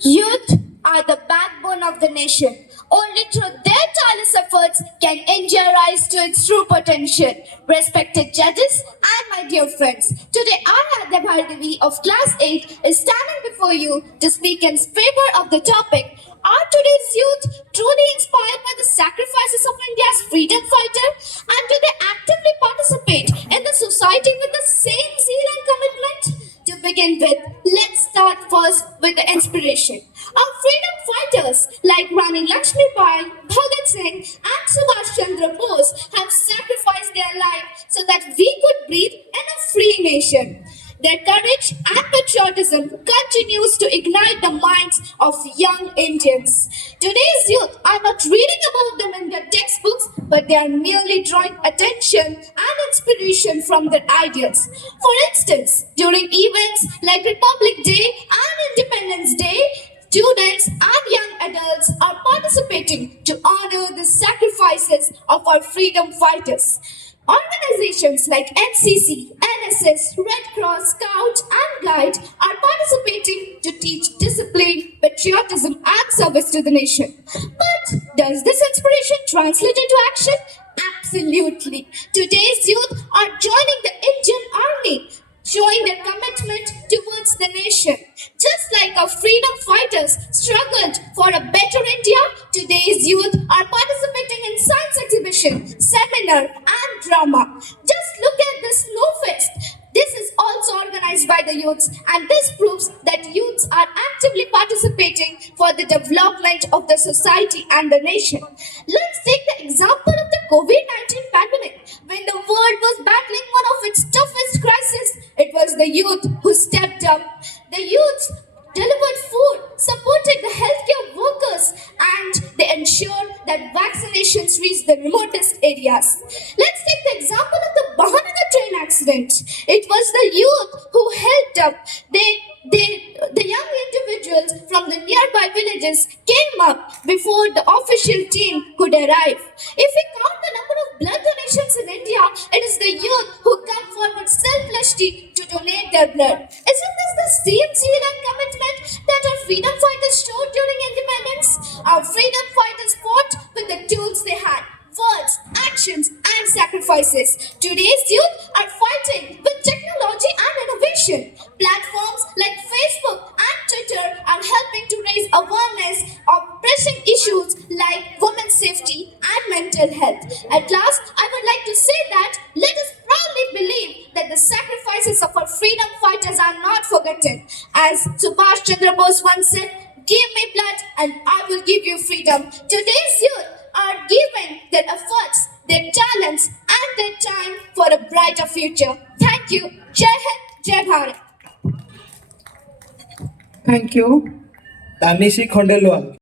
Youth are the backbone of the nation. Only through their tireless efforts can India rise to its true potential. Respected judges and my dear friends, today I, Adya Bhargavi of Class 8, is standing before you to speak in favor of the topic. Are today's youth truly inspired by the sacrifices of India's freedom fighter? And do they actively participate in the society with the same zeal and commitment? To begin with, let's start first with the inspiration. Our freedom fighters like Rani Lakshmi Bai, Bhagat Singh, and Subhash Chandra Bose have sacrificed their life so that we could breathe in a free nation. Their courage and patriotism continues to ignite the minds of young Indians. Today's youth are not reading about them in their textbooks, but they are merely drawing attention and inspiration from their ideals. For instance, during events like Republic Day and Independence Day, students and young adults are participating to honor the sacrifices of our freedom fighters. Organizations like NCC, NSS, Red Cross, Scout, and Guide are participating to teach discipline, patriotism, and service to the nation. But does this inspiration translate into action? Absolutely. Today's youth are joining the Indian Army, showing their commitment towards the nation. Just like our freedom fighters struggled for a better India, today's youth are participating in science exhibition, seminar, and drama. Just look at this Snowfest. This is also organized by the youths, and this proves that youths are actively participating for the development of the society and the nation. Let's take the example of the COVID-19 pandemic. When the world was battling one of its toughest crises, it was the youth who stepped up. The youths delivered food, supported the healthcare workers, and they ensured that vaccinations reached the remotest areas. Let's take the example of the Bahanagar train accident. It was the youth who helped up. The young individuals from the nearby villages came up before the official team could arrive. If we count the number of blood donations in India, it is the youth who come forward selflessly to donate their blood. Isn't this the same zeal and commitment that our freedom fighters showed during independence? Our freedom fighters fought with the tools they had: words, actions, and sacrifices. Today's youth are fighting with technology and innovation. Platforms like Facebook and Twitter are helping to raise awareness of pressing issues like women's safety and mental health. At last, I would like to say that let us proudly believe that the sacrifices of our freedom fighters are not forgotten. As Subhash Chandra Bose once said, "Give me blood and I will give you freedom." Today's youth are giving their efforts, their talents, and their time for a brighter future. Thank you. Jai Hind, Jai Bharat. Thank you. तानिशी खोंडेलवाल.